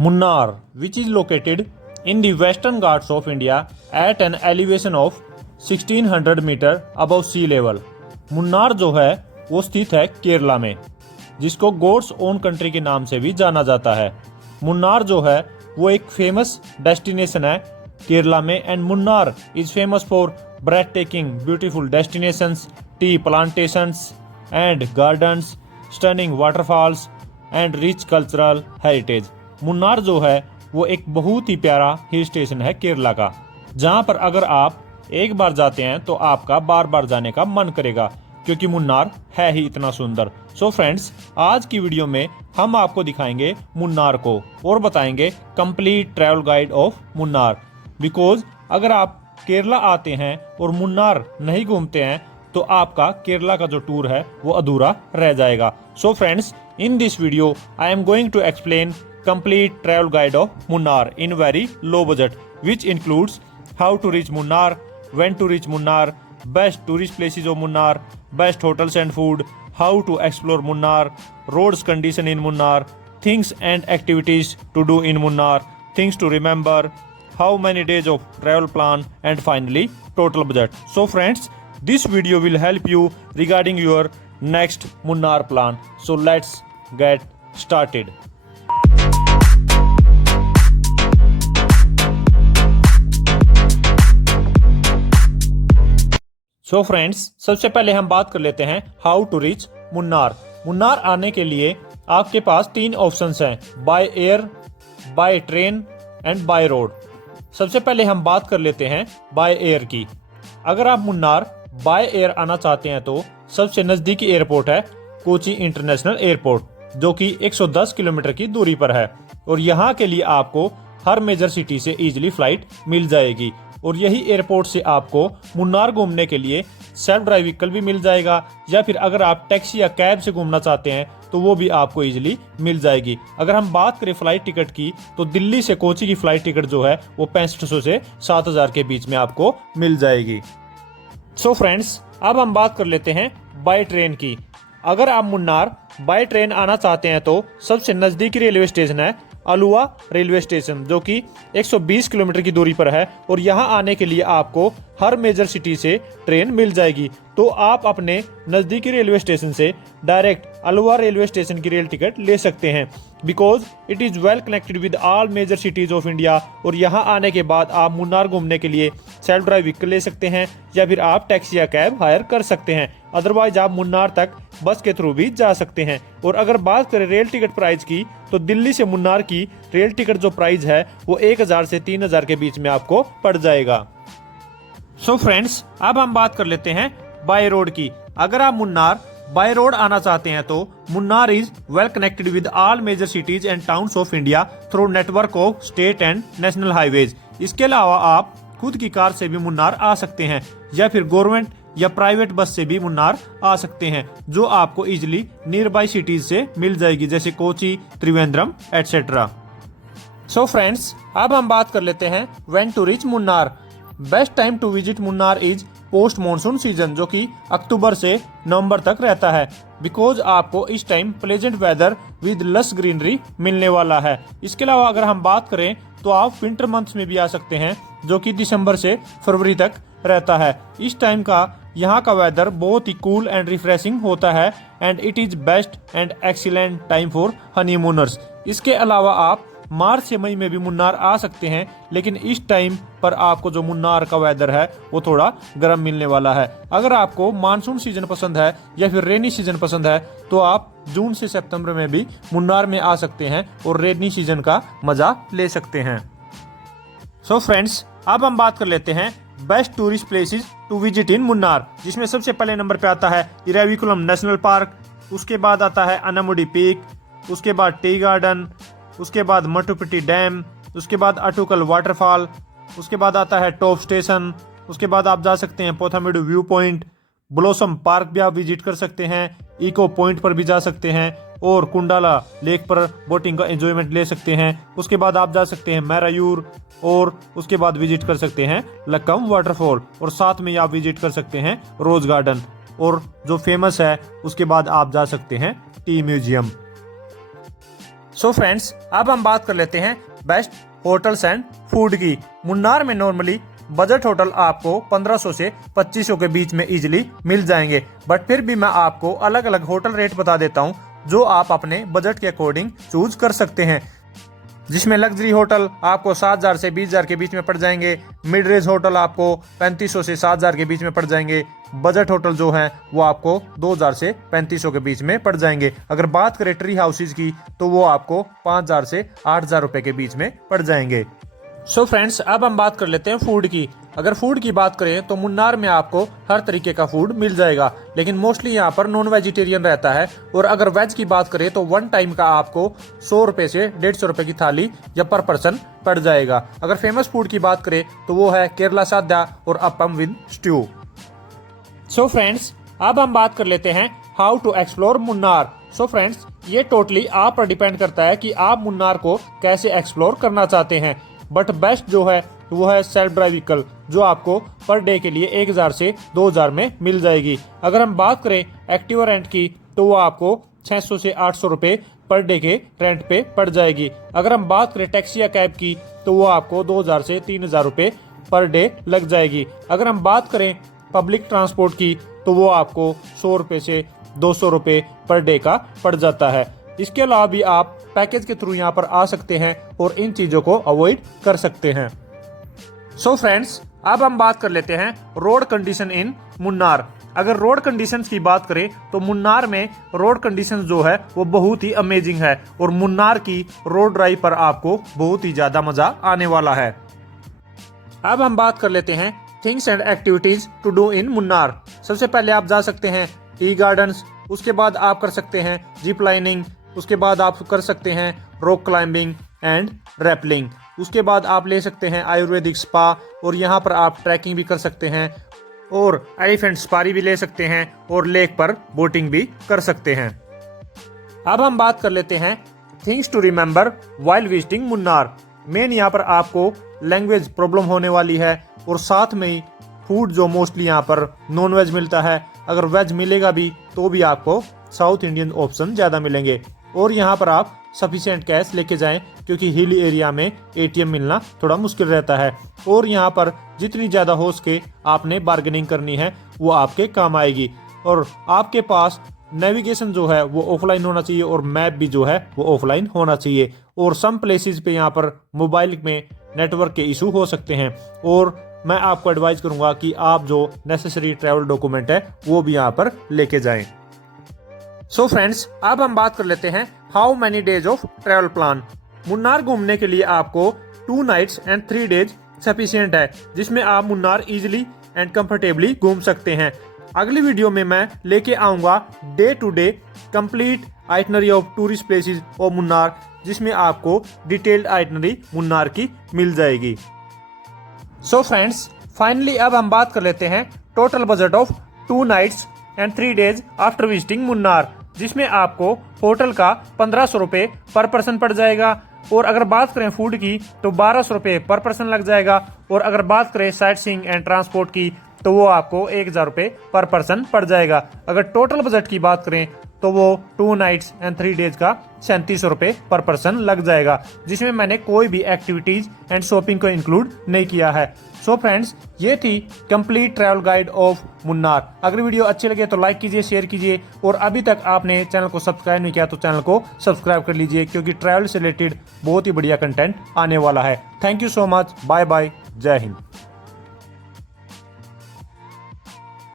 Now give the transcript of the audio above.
Munnar, which is located in the Western Ghats of India at an elevation of 1600 metre above sea level। Munnar जो है वो स्थित है केरला में, जिसको गॉड्स ओन कंट्री के नाम से भी जाना जाता है। मुन्नार जो है वो एक फेमस डेस्टिनेशन है केरला में, and Munnar is famous for breathtaking beautiful destinations, tea plantations and gardens, stunning waterfalls and rich cultural heritage. Munnar जो है वो एक बहुत ही प्यारा हिल स्टेशन है केरला का, जहां पर अगर आप एक बार जाते हैं तो आपका बार बार जाने का मन करेगा, क्योंकि मुन्नार है ही इतना सुंदर। सो फ्रेंड्स, आज की वीडियो में हम आपको दिखाएंगे मुन्नार को और बताएंगे complete travel guide of Munnar. Because अगर आप केरला आते हैं और मुन्नार नहीं घूमते हैं तो आपका केरला का जो टूर है वो अधूरा रह जाएगा। So friends, in this video I am going to explain complete travel guide of Munnar in very low budget, which includes how to reach Munnar, when to reach Munnar, best tourist places of Munnar, best hotels and food, how to explore Munnar, roads condition in Munnar, things and activities to do in Munnar, things to remember, how many days of travel plan, and finally total budget. So friends, this video will help you regarding your next Munnar plan. So let's get started. So friends, सबसे पहले हम बात कर लेते हैं how to reach Munnar. Munnar आने के लिए आपके पास 3 ऑप्शंस हैं, by air, by train and by road. सबसे पहले हम बात कर लेते हैं बाय एयर की। अगर आप मुन्नार बाय एयर आना चाहते हैं तो सबसे नज़दीकी एयरपोर्ट है कोची इंटरनेशनल एयरपोर्ट, जो कि 110 किलोमीटर की दूरी पर है, और यहाँ के लिए आपको हर मेजर सिटी से इजीली फ्लाइट मिल जाएगी। और यही एयरपोर्ट से आपको मुन्नार घूमने के लिए सेल्फ ड्राइव व्हीकल भी मिल जाएगा, या फिर अगर आप टैक्सी या कैब से घूमना चाहते हैं तो वो भी आपको इजीली मिल जाएगी। अगर हम बात करें फ्लाइट टिकट की तो दिल्ली से कोची की फ्लाइट टिकट जो है वो 6500 से 7000 के बीच में आपको मिल जाएगी। सो फ्रेंड्स, अब हम बात कर लेते हैं बाय ट्रेन की। अगर आप मुन्नार बाय ट्रेन आना चाहते हैं तो सबसे नज़दीकी रेलवे स्टेशन है अलुवा रेलवे स्टेशन, जो कि 120 किलोमीटर की दूरी पर है, और यहाँ आने के लिए आपको हर मेजर सिटी से ट्रेन मिल जाएगी। तो आप अपने नज़दीकी रेलवे स्टेशन से डायरेक्ट अलुवा रेलवे स्टेशन की रेल टिकट ले सकते हैं, because it is well connected with all major cities of India. और यहाँ आने के बाद आप मुन्नार घूमने के लिए सेल्फ ड्राइव व्हीकल ले सकते हैं, या फिर आप टैक्सी या कैब हायर कर सकते हैं। अदरवाइज आप मुन्नार तक बस के थ्रू भी जा सकते हैं। और अगर बात करें रेल टिकट प्राइस की तो दिल्ली से मुन्नार की रेल टिकट जो प्राइस है वो 1000 से 3000 के बीच में आपको पड़ जाएगा। सो फ्रेंड्स, अब हम बात कर लेते हैं बाय रोड की। अगर आप मुन्नार बाय रोड आना चाहते हैं तो Munnar is well connected with all major cities and towns of India through network of state and national highways. इसके अलावा आप खुद की कार से भी मुन्नार आ सकते हैं, या फिर गवर्नमेंट या प्राइवेट बस से भी मुन्नार आ सकते हैं, जो आपको इजिली नियर बाई सिटीज से मिल जाएगी, जैसे Kochi, Trivandrum etcetera. So friends, अब हम बात कर लेते हैं when to reach Munnar. Best time to visit Munnar is post monsoon season, जो कि अक्टूबर से नवंबर तक रहता है, बिकॉज आपको इस टाइम प्लेजेंट वेदर विद लस ग्रीनरी मिलने वाला है। इसके अलावा अगर हम बात करें तो आप विंटर मंथ्स में भी आ सकते हैं, जो कि दिसंबर से फरवरी तक रहता है। इस टाइम का यहाँ का वेदर बहुत ही कूल एंड रिफ्रेशिंग होता है, and it is best and excellent time for honeymooners. इसके अलावा आप मार्च से मई में भी मुन्नार आ सकते हैं, लेकिन इस टाइम पर आपको जो मुन्नार का वेदर है वो थोड़ा गर्म मिलने वाला है। अगर आपको मानसून सीजन पसंद है या फिर रेनी सीजन पसंद है तो आप जून से सितंबर में भी मुन्नार में आ सकते हैं और रेनी सीजन का मजा ले सकते हैं। सो फ्रेंड्स, अब हम बात कर लेते हैं best tourist places to visit in Munnar, जिसमें सबसे पहले नंबर पे आता है इराविकुलम नेशनल पार्क, उसके बाद आता है अनामुडी पीक, उसके बाद टी गार्डन, उसके बाद मटुपिटी डैम, उसके बाद अटुकल वाटरफॉल, उसके बाद आता है टॉप स्टेशन, उसके बाद आप जा सकते हैं पोथामेडू व्यू पॉइंट, ब्लॉसम पार्क भी आप विजिट कर सकते हैं, इको पॉइंट पर भी जा सकते हैं, और कुंडाला लेक पर बोटिंग का एंजॉयमेंट ले सकते हैं। उसके बाद आप जा सकते हैं मैरायूर, और उसके बाद विजिट कर सकते हैं लक्कम वाटरफॉल, और साथ में आप विजिट कर सकते हैं रोज गार्डन, और जो फेमस है उसके बाद आप जा सकते हैं टी म्यूजियम। सो फ्रेंड्स, अब हम बात कर लेते हैं बेस्ट होटल्स एंड फूड की। मुन्नार में नॉर्मली बजट होटल आपको 1500 से 2500 के बीच में इजीली मिल जाएंगे, बट फिर भी मैं आपको अलग अलग होटल रेट बता देता हूं जो आप अपने बजट के अकॉर्डिंग चूज कर सकते हैं। जिसमें लग्जरी होटल आपको 7000 से 20000 के बीच में पड़ जाएंगे, मिड रेंज होटल आपको 3500 से 7000 के बीच में पड़ जाएंगे, बजट होटल जो है वो आपको 2000 से 3500 के बीच में पड़ जाएंगे। अगर बात करें ट्री हाउसेज की तो वो आपको 5000 से 8000 रुपए के बीच में पड़ जाएंगे। सो फ्रेंड्स, अब हम बात कर लेते हैं फूड की। अगर फूड की बात करें तो मुन्नार में आपको हर तरीके का फूड मिल जाएगा, लेकिन मोस्टली यहाँ पर नॉन वेजिटेरियन रहता है। और अगर वेज की बात करें तो वन टाइम का आपको 100 रुपए से 150 रुपए की थाली या पर पर्सन पड़ जाएगा। अगर फेमस फूड की बात करें तो वो है केरला साद्या और appam with stew. So friends, अब हम बात कर लेते हैं how to explore Munnar. So friends, ये टोटली आप पर डिपेंड करता है कि आप मुन्नार को कैसे एक्सप्लोर करना चाहते हैं, बट बेस्ट जो है वो है सेल्फ ड्राइव व्हीकल, जो आपको पर डे के लिए 1000 से 2000 में मिल जाएगी। अगर हम बात करें एक्टिवा रेंट की तो वो आपको 600 से 800 रुपए पर डे के रेंट पे पड़ जाएगी। अगर हम बात करें टैक्सी या कैब की तो वो आपको 2000 से 3000 रुपए पर डे लग जाएगी। अगर हम बात करें पब्लिक ट्रांसपोर्ट की तो वो आपको 100 रुपए से 200 रुपए पर डे का पड़ जाता है। इसके अलावा भी आप पैकेज के थ्रू यहाँ पर आ सकते हैं और इन चीजों को अवॉइड कर सकते हैं। सो फ्रेंड्स, अब हम बात कर लेते हैं रोड कंडीशन इन मुन्नार। अगर रोड कंडीशंस की बात करें तो मुन्नार में रोड कंडीशंस जो है वो बहुत ही अमेजिंग है और मुन्नार की रोड ड्राइव पर आपको बहुत ही ज्यादा मजा आने वाला है। अब हम बात कर लेते हैं things and activities to do in Munnar. सबसे पहले आप जा सकते हैं टी गार्डन्स, उसके बाद आप कर सकते हैं जिप लाइनिंग, उसके बाद आप कर सकते हैं रॉक क्लाइंबिंग एंड रैपलिंग, उसके बाद आप ले सकते हैं आयुर्वेदिक स्पा और यहाँ पर आप ट्रैकिंग भी कर सकते हैं और एलिफेंट सफारी भी ले सकते हैं और लेक पर बोटिंग भी कर सकते हैं। अब हम बात कर लेते हैं things to remember while visiting Munnar. Main यहाँ पर आपको लैंग्वेज प्रॉब्लम होने वाली है और साथ में ही फूड जो मोस्टली यहाँ पर नॉन वेज मिलता है, अगर वेज मिलेगा भी तो भी आपको साउथ इंडियन ऑप्शन ज्यादा मिलेंगे। और यहाँ पर आप सफिशिएंट कैश लेके जाएं क्योंकि हिल एरिया में एटीएम मिलना थोड़ा मुश्किल रहता है। और यहाँ पर जितनी ज्यादा हो सके आपने बार्गेनिंग करनी है, वो आपके काम आएगी। और आपके पास नेविगेशन जो है वो ऑफलाइन होना चाहिए और मैप भी जो है वो ऑफलाइन होना चाहिए। और सम प्लेसेस पे यहाँ पर मोबाइल में नेटवर्क के इशू हो सकते हैं और मैं आपको एडवाइज करूंगा कि आप जो नेसेसरी ट्रैवल डॉक्यूमेंट है वो भी यहाँ पर लेके जाएं। सो फ्रेंड्स, अब हम बात कर लेते हैं how many days of travel plan. Munnar घूमने के लिए आपको 2 नाइट्स एंड 3 डेज सफिशिएंट है, जिसमें आप मुन्नार इजीली एंड कंफर्टेबली घूम सकते हैं। अगली वीडियो में मैं लेके आऊंगा day to day complete itinerary of tourist places of Munnar, जिसमें आपको डिटेल्ड आइटनरी मुन्नार की मिल जाएगी। सो फ्रेंड्स, फाइनली अब हम बात कर लेते हैं total budget of 2 nights and 3 days after visiting Munnar, जिसमें आपको होटल का 1500 रुपए पर पर्सन पड़ जाएगा। और अगर बात करें फूड की तो 1200 रुपए पर पर्सन लग जाएगा। और अगर बात करें साइट सीइंग एंड ट्रांसपोर्ट की तो वो आपको 1000 रुपए पर पर्सन पड़ जाएगा। अगर टोटल बजट की बात करें तो वो 2 नाइट्स एंड 3 डेज का 3700 रुपए पर पर्सन लग जाएगा, जिसमें मैंने कोई भी एक्टिविटीज एंड शॉपिंग को इंक्लूड नहीं किया है। सो फ्रेंड्स, ये थी complete travel guide of Munnar. अगर वीडियो अच्छी लगे तो लाइक कीजिए, शेयर कीजिए और अभी तक आपने चैनल को सब्सक्राइब नहीं किया तो चैनल को सब्सक्राइब कर लीजिए, क्योंकि ट्रैवल से रिलेटेड बहुत ही बढ़िया कंटेंट आने वाला है। Thank you so much, bye bye, जय हिंद।